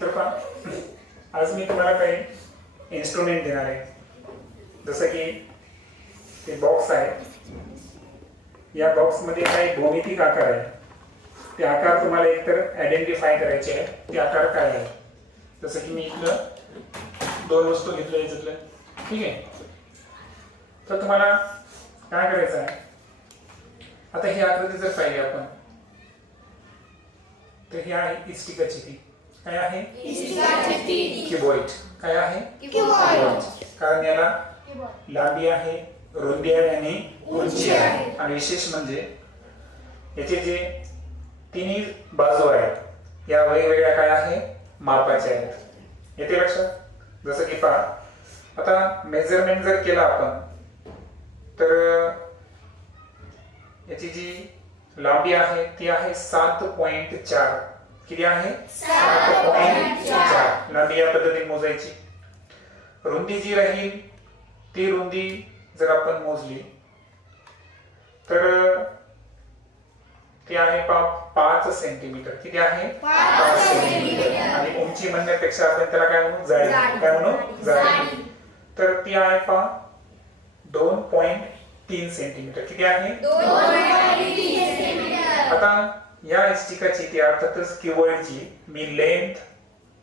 तर पहा. आज मी तुम्हाला काही इन्स्ट्रुमेंट देणार आहे. जसं की ते बॉक्स आहे. या बॉक्समध्ये काही भौमितिक आकार आहे. ते आकार तुम्हाला एकतर आयडेंटिफाय करायचे आहे. ते आकार काय आहे? जसं की मी इथलं दोन वस्तू घेतलं याच्यातलं. ठीक आहे? तर तुम्हाला काय करायचं आहे? आता ही आकृती जर पाहिली आपण तर ही आहे इस्टिकाची ती. काय आहे? क्युबॉइड काय आहे. कारण याला लांबी आहे रुंदी आहे आणि उंची आहे. आणि विशेष म्हणजे याचे जे तिन्ही बाजू आहेत या वेगवेगळ्या काय आहे? मापाच्या आहेत. येते लक्षात? जसं की पहा. आता मेजरमेंट जर केलं आपण तर याची जी लांबी आहे ती आहे सात पॉइंट चार. किती आहे? लांबी या पद्धतीने मोजायची. रुंदी जी राहील ती रुंदी जर आपण मोजली तर ती आहे पाच सेंटीमीटर. किती आहे? पाच सेंटीमीटर. आणि उंची म्हणण्यापेक्षा आपण त्याला काय म्हणू? जाडी. काय म्हणू? जाडी. तर ती आहे पा दोन पॉइंट तीन सेंटीमीटर. किती आहे? आता या इष्टिकाची ती अर्थातच किवळची मी लेंथ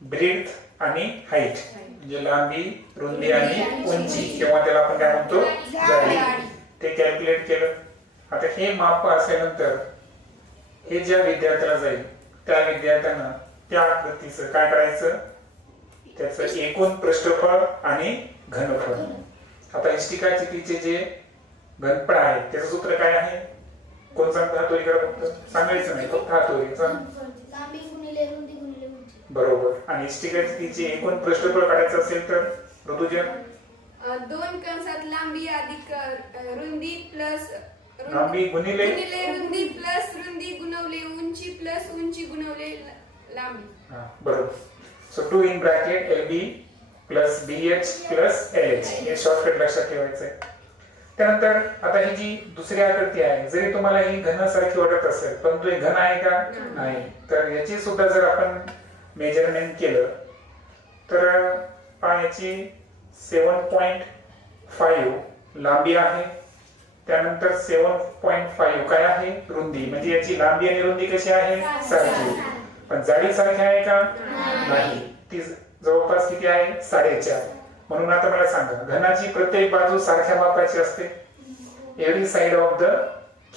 ब्रीथ आणि हाईट. म्हणजे लांबी रुंदी आणि उंची. किंवा त्याला आपण काय म्हणतो? जाडी. ते कॅल्क्युलेट केलं. आता हे माप असल्यानंतर हे ज्या विद्यार्थ्याला जाईल त्या विद्यार्थ्यानं त्या आकृतीचं काय करायचं? त्याचं एकूण पृष्ठफळ आणि घनफळ. आता इष्टिकाची तिचे जे घनफळ आहे त्याचं सूत्र काय आहे? कोण सांगतो? हातोरी करा फक्त सांगायचं नाही. फक्त हातोरी सांग. लांबी गुणिले रुंदी गुणिले उंची बरोबर. आणि इष्टिकाची तिचे एकूण पृष्ठफळ काढायचं असेल तर ऋतुजा? दोन कंसात लांबी अधिक रुंदी प्लस लांबी गुणिले रुंदी प्लस रुंदी गुणवले उंची प्लस उंची गुणवले लांबी. हा, बरोबर. So two in bracket L B plus B H plus L H हे शॉर्टकट लक्षात ठेवायचं आहे त्यानंतर आता ही जी दुसरी आकृती आहे जरी तुम्हाला ही घनासारखी वाटत असेल परंतु हे घन आहे का? नाही. तर याची सुद्धा जर आपण मेजरमेंट केलं तर पाण्याची सेवन पॉइंट फाईव्ह लांबी आहे. त्यानंतर सेवन पॉइंट फाईव्ह काय आहे? रुंदी. म्हणजे याची लांबी आणि रुंदी कशी आहे? सारखी. पण जाडी सारखी आहे का? नाही. ती जवळपास किती आहे? साडेचार. म्हणून आता मला सांगा घनाची प्रत्येक बाजू सारख्या मापाची असते? Every side of the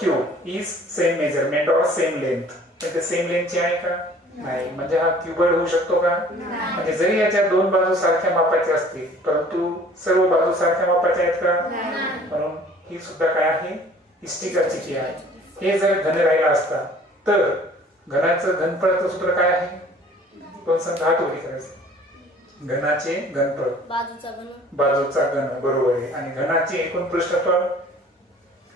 cube is same measurement or same length ते सेम लेंथची आहे का? नाही. म्हणजे हा क्युबॉइड होऊ शकतो का? म्हणजे जरी याच्या दोन बाजू सारख्या मापाच्या असतील परंतु सर्व बाजू सारख्या मापाच्या आहेत का? म्हणून ही सुद्धा काय आहे? इष्टिकाची की आहे. हे जर घन राहिला असता तर घनाचं घनफळाचं सूत्र काय आहे? कोण सांगा हात उभी करायचं. घनाचे घनफळ बाजूचा घन. बाजूचा घन बरोबर आहे. आणि घनाचे एकूण पृष्ठफळ?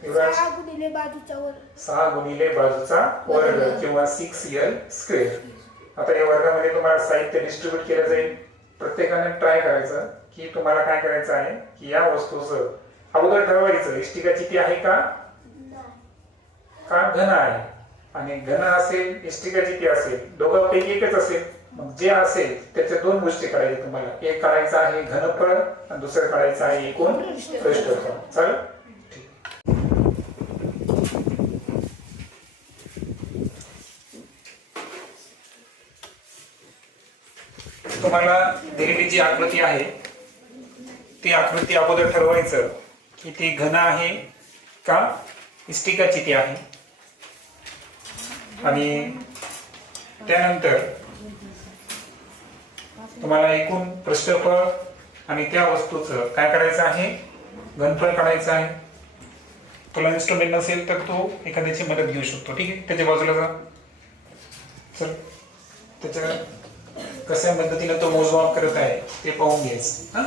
युवराज? सहा गुणिले बाजूचा वर. सहा गुणिले बाजूचा वर्ग किंवा सिक्स एल स्क्वेअर आता या वर्गामध्ये तुम्हाला साहित्य डिस्ट्रीब्युट केलं जाईल. प्रत्येकाने ट्राय करायचं की तुम्हाला काय करायचं आहे की या वस्तूचं अगोदर ठरवायचं. इष्टिका किती आहे का? का घन आहे? आणि घन असेल इष्टिका किती असेल. दोघांपैकी एकच असेल. मग जे असेल त्याच्या दोन गोष्टी करायच्या तुम्हाला. एक काढायचं आहे घनफळ आणि दुसरं काढायचं आहे एकूण पृष्ठफळ चालेल? तुम्हाला दिलेली जी आकृती आहे ती आकृती अगोदर ठरवायचं की ती घन आहे का इस्टिकाची ती आहे. आणि त्यानंतर तुम्हाला एकूण पृष्ठफळ आणि त्या वस्तूचं काय करायचं आहे? घनफळ काढायचं आहे. तुला इन्स्ट्रुमेंट नसेल तर तो एखाद्याची मदत घेऊ शकतो. ठीक आहे? त्याच्या बाजूला जा. चल. त्याच्या कशा पद्धतीनं तो मोजमाप करत आहे ते पाहून घ्यायचं. हा?